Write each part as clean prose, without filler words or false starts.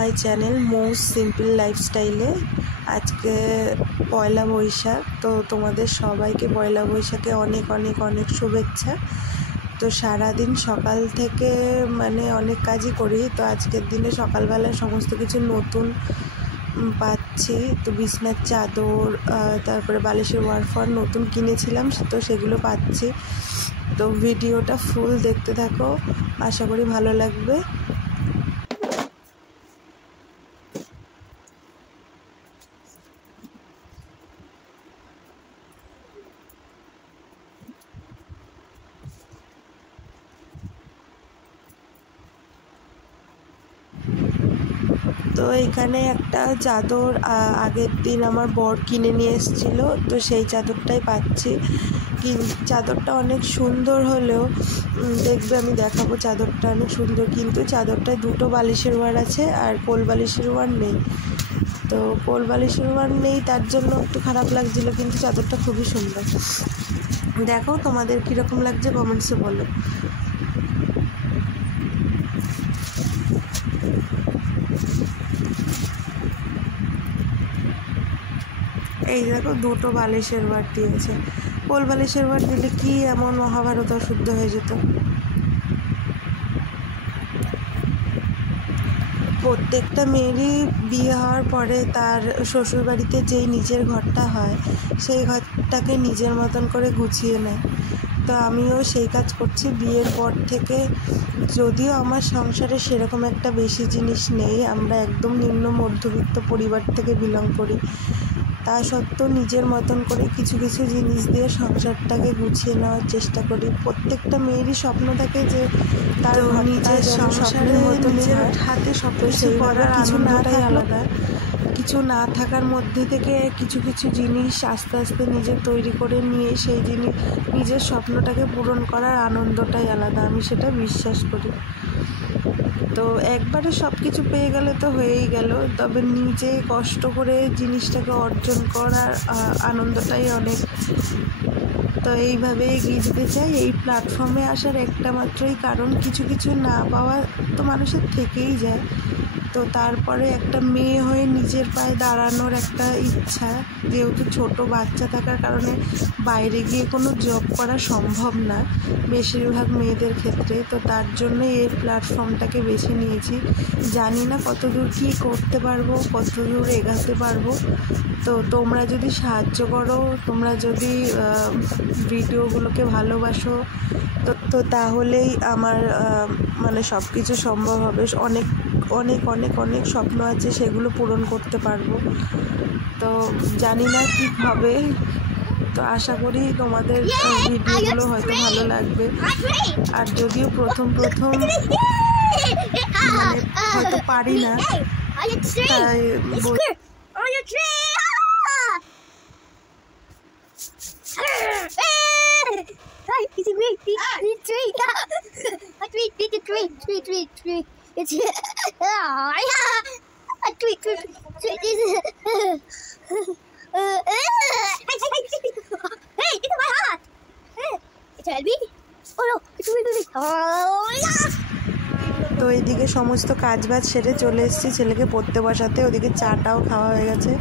My channel most simple লাইফস্টাইলে। আজকে পয়লা বৈশাখ, তো তোমাদের সবাইকে পয়লা বৈশাখে অনেক অনেক অনেক শুভেচ্ছা। তো সারাদিন সকাল থেকে অনেক কাজই করি, তো আজকের দিনে সকালবেলায় সমস্ত কিছু নতুন পাচ্ছি। তো বিছনার চাদর, তারপরে বালিশের ওয়ারফার নতুন কিনেছিলাম, তো সেগুলো পাচ্ছি। তো ভিডিওটা ফুল দেখতে থাকো, আশা করি ভালো লাগবে। তো এখানে একটা চাদর আগের দিন আমার বর কিনে নিয়ে এসেছিলো, তো সেই চাদরটাই পাচ্ছি। চাদরটা অনেক সুন্দর হলেও দেখবে, আমি দেখাবো, চাদরটা অনেক সুন্দর, কিন্তু চাদরটায় দুটো বালিশের ওয়ার আছে আর কোল বালিশের ওয়ার নেই। তো কোল বালিশের ওয়ার নেই, তার জন্য একটু খারাপ লাগছিলো, কিন্তু চাদরটা খুবই সুন্দর। দেখো তোমাদের কীরকম লাগছে কমেন্টসে বলো। এই দেখো দুটো বালিশের ওয়ার দিয়েছে। কোল বালিশের ওয়ার দিলে কি এমন মহাভারত অশুদ্ধ হয়ে যেত। প্রত্যেকটা মেয়েরই বিয়ে হওয়ার পরে তার শ্বশুরবাড়িতে যেই নিজের ঘরটা হয়, সেই ঘরটাকে নিজের মতন করে গুছিয়ে নেয়। তো আমিও সেই কাজ করছি বিয়ের পর থেকে। যদিও আমার সংসারে সেরকম একটা বেশি জিনিস নেই, আমরা একদম নিম্ন মধ্যবিত্ত পরিবার থেকে বিলং করি, তা সত্ত্বেও নিজের মতন করে কিছু কিছু জিনিস দিয়ে সংসারটাকে গুছিয়ে নেওয়ার চেষ্টা করি। প্রত্যেকটা মেয়েরই স্বপ্ন থাকে যে তার নিজের সংসারের মতো নিজের হাতে সব কিছু করার আনন্দটাই আলাদা। কিছু না থাকার মধ্যে থেকে কিছু কিছু জিনিস আস্তে আস্তে নিজে তৈরি করে নিয়ে সেই জিনিস নিজের স্বপ্নটাকে পূরণ করার আনন্দটাই আলাদা, আমি সেটা বিশ্বাস করি। তো একবারে সব কিছু পেয়ে গেলে তো হয়েই গেল, তবে নিজে কষ্ট করে জিনিসটাকে অর্জন করার আনন্দটাই অনেক। তো এইভাবে এগিয়ে যেতে চাই। এই প্ল্যাটফর্মে আসার একটা মাত্রই কারণ, কিছু কিছু না পাওয়া তো মানুষের থেকেই যায়। তো তারপরে একটা মেয়ে হয়ে নিজের পায়ে দাঁড়ানোর একটা ইচ্ছা, যেহেতু ছোট বাচ্চা থাকার কারণে বাইরে গিয়ে কোনো জব করা সম্ভব না বেশিরভাগ মেয়েদের ক্ষেত্রে, তো তার জন্য এই প্ল্যাটফর্মটাকে বেছে নিয়েছি। জানি না কতদূর কী করতে পারবো, কতদূর এগাতে পারবো। তো তোমরা যদি সাহায্য করো, তোমরা যদি ভিডিওগুলোকে ভালোবাসো, তো তাহলেই আমার সব কিছু সম্ভব হবে। অনেক অনেক অনেক অনেক স্বপ্ন আছে, সেগুলো পূরণ করতে পারবো। তো জানি না কী হবে, তো আশা করি তোমাদের ভিডিওগুলো হয়তো ভালো লাগবে। আর যদিও প্রথম হয়তো পারি না, তাই It's oh yeah, a tweet. Hey, it's my heart. Hey, it's a baby. Oh no, it's a baby. Oh yeah. তো এইদিকে সমস্ত কাজবাজ সেরে চলে এসেছি ছেলেকে পড়তে বসাতে। ওদিকে চাটাও খাওয়া হয়ে গেছে,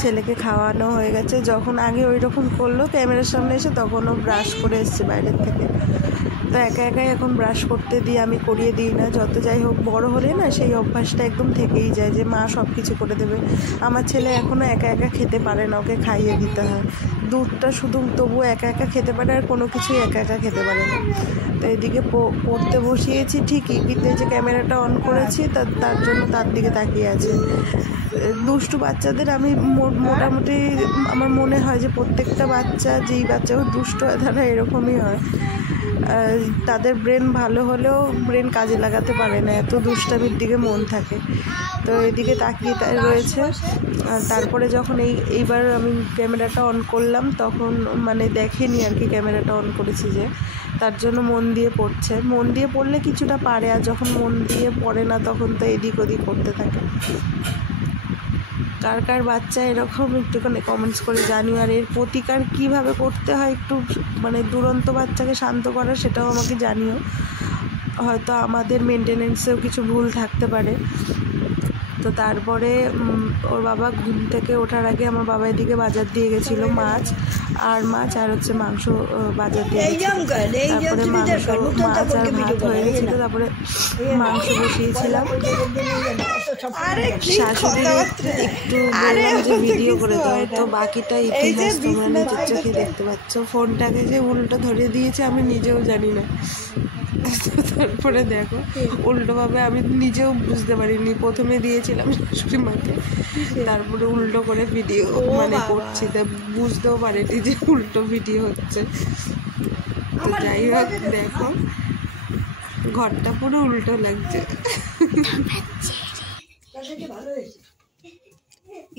ছেলেকে খাওয়ানো হয়ে গেছে। যখন আগে ওই রকম করলো ক্যামেরার সামনে এসে, তখনও ব্রাশ করে এসছে বাইরের থেকে। তো একা একাই এখন ব্রাশ করতে দিই, আমি করিয়ে দিই না। যত যাই হোক, বড় হলে না সেই অভ্যাসটা একদম থেকেই যায় যে মা সব কিছু করে দেবে। আমার ছেলে এখনও একা একা খেতে পারে না, ওকে খাইয়ে দিতে হয়। দুধটা শুধু তবুও একা একা খেতে পারে, আর কোনো কিছুই একা একা খেতে পারে না। তো এদিকে পড়তে বসিয়েছি ঠিকই, কিন্তু এই যে ক্যামেরাটা অন করেছি তার জন্য তার দিকে তাকিয়ে আছে। দুষ্টু বাচ্চাদের আমি মোটামুটি আমার মনে হয় যে প্রত্যেকটা বাচ্চা, যেই বাচ্চা দুষ্ট হয় তারা এরকমই হয়। তাদের ব্রেন ভালো হলেও ব্রেন কাজে লাগাতে পারে না, এত দুষ্টামির দিকে মন থাকে। তো এদিকে তাকিয়ে রয়েছে। তারপরে যখন এইবার আমি ক্যামেরাটা অন করলাম, তখন দেখেনি আর কি ক্যামেরাটা অন করেছি যে, তার জন্য মন দিয়ে পড়ছে। মন দিয়ে পড়লে কিছুটা পারে, আর যখন মন দিয়ে পড়ে না তখন তো এদিক ওদিক করতে থাকে। কার কার বাচ্চা এরকম একটুখানি কমেন্টস করে জানিও। আর এর প্রতিকার কীভাবে করতে হয়, একটু দুরন্ত বাচ্চাকে শান্ত করা, সেটাও আমাকে জানিও। হয়তো আমাদের মেনটেনেন্সেও কিছু ভুল থাকতে পারে। তো তারপরে ওর বাবা ঘুম থেকে ওঠার আগে আমার বাবা এদিকে বাজার দিয়ে গেছিলো মাছ আর হচ্ছে মাংস বাজার দিয়ে গেছিলো। তারপরে মাছ আর ভাত হয়ে গেছিলো, তারপরে মাংস বসিয়েছিলাম। শাশুড়ি একটু বললাম যে ভিডিও করে দাও, তো বাকিটা ইতিহাস তোমরা নিজের চোখে দেখতে পাচ্ছ। ফোনটাকে যে উল্টো ধরে দিয়েছে আমি নিজেও জানি না। তারপরে দেখো উল্টোভাবে আমি নিজেও বুঝতে পারিনি, প্রথমে দিয়েছিলাম শাশুড়ি মাকে, তারপরে উল্টো করে ভিডিও মানে করছি, তা বুঝতেও পারিনি যে উল্টো ভিডিও হচ্ছে। তো যাই হোক দেখো ঘরটা পুরো উল্টো লাগছে।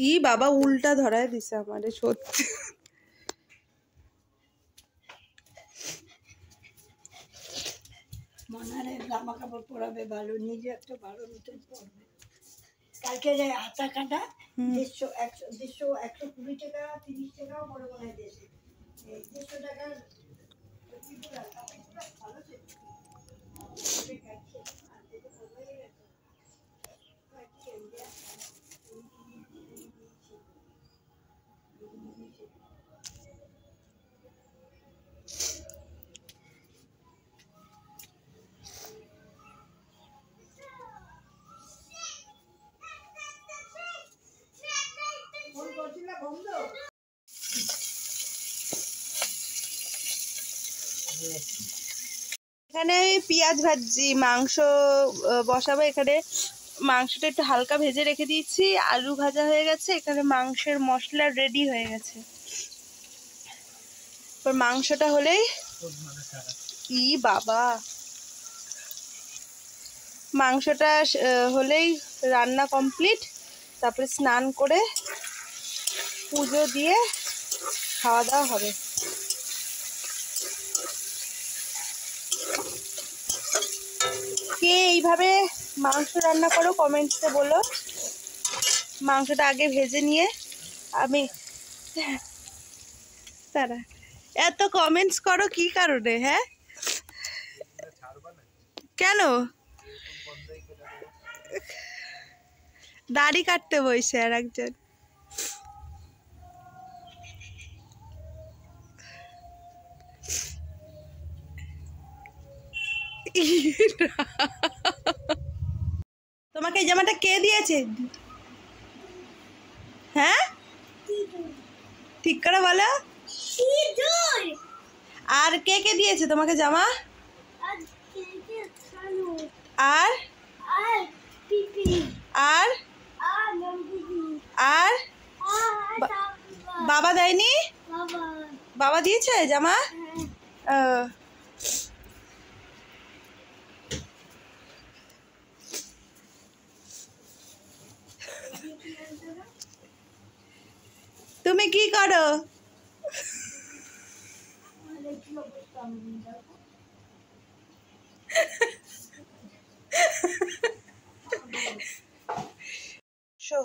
ই বাবা উল্টা ধরায় দিছে আমারে, সত্যি। মনারে জামা কাপড় পরাবে ভালো, নিজে একটা ভালো নতুন পরবে। কালকে যে হাতা কাটা 120 টাকা 30 টাকাও বড় বানাই দিয়েছে। 150 টাকার ভালো ছিল। এখানে আমি পেঁয়াজ ভাজি, মাংস বসাবো। এখানে মাংসটা একটু হালকা ভেজে রেখে দিয়েছি, আলু ভাজা হয়ে গেছে, এখানে মাংসের মশলা রেডি হয়ে গেছে। এবার মাংসটা হলেই ই বাবা মাংসটা হলেই রান্না কমপ্লিট। তারপরে স্নান করে পুজো দিয়ে খাওয়া দাওয়া হবে। কে এইভাবে মাংস রান্না করো কমেন্টসে বলো। মাংসটা আগে ভেজে নিয়ে আমি তারা এত কমেন্টস করো কি কারণে? হ্যাঁ কেন? দাড়ি কাটতে বসে আর একজন। তোমাকে এই জামাটা কে দিয়েছে? হ্যাঁ ঠিক করে বলো। আর কে কে দিয়েছে তোমাকে জামা? আর আর আর বাবা দেয়নি? বাবা দিয়েছে জামা? তুমি কি করো?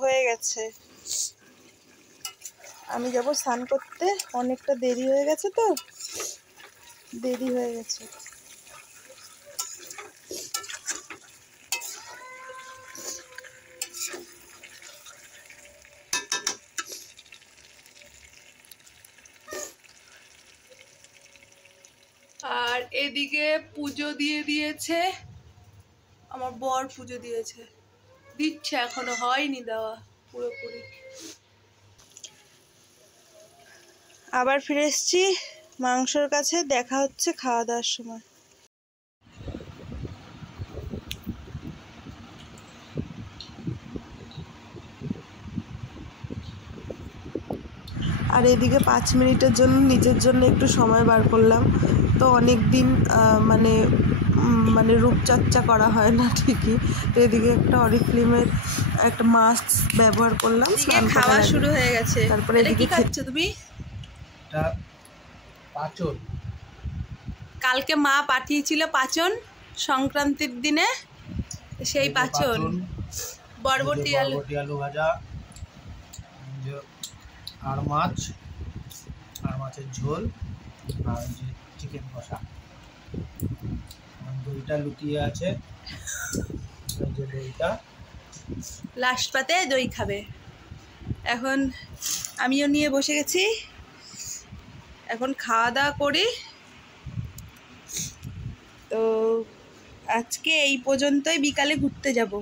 হয়ে গেছে, আমি যাব স্নান করতে। অনেকটা দেরি হয়ে গেছে, তো দেরি হয়ে গেছে। আর এদিকে পুজো দিয়ে দিয়েছে আমার বর, পুজো দিয়েছে, দিচ্ছে, এখনো হয়নি দেওয়া পুরোপুরি। আবার ফিরে এসছি মাংসর কাছে, দেখা হচ্ছে খাওয়া দাওয়ার সময়। আর এদিকে 5 মিনিটের জন্য নিজের জন্য একটু সময় বার করলাম। তো অনেক দিন মানে রূপচর্চা করা হয় না ঠিকই। তো এদিকে একটা অরিফ্লেমের একটা মাস্ক ব্যবহার করলাম। খাওয়া শুরু হয়ে গেছে। তারপরে এদিকে খাচ্ছ তুমি? পাচন কালকে মা পাঠিয়েছিল পাচন সংক্রান্তির দিনে, সেই পাচন বরবটি আলু ভাজা আর মাছের ঝোল আর যে চিকেন কষা। দইটা লুকিয়ে আছে, এই যে দইটা লাস্ট পাতে দই খাবে। এখন আমিও নিয়ে বসে গেছি, এখন খাওয়া দাওয়া করি। তো আজকে এই পর্যন্তই, বিকালে ঘুরতে যাব।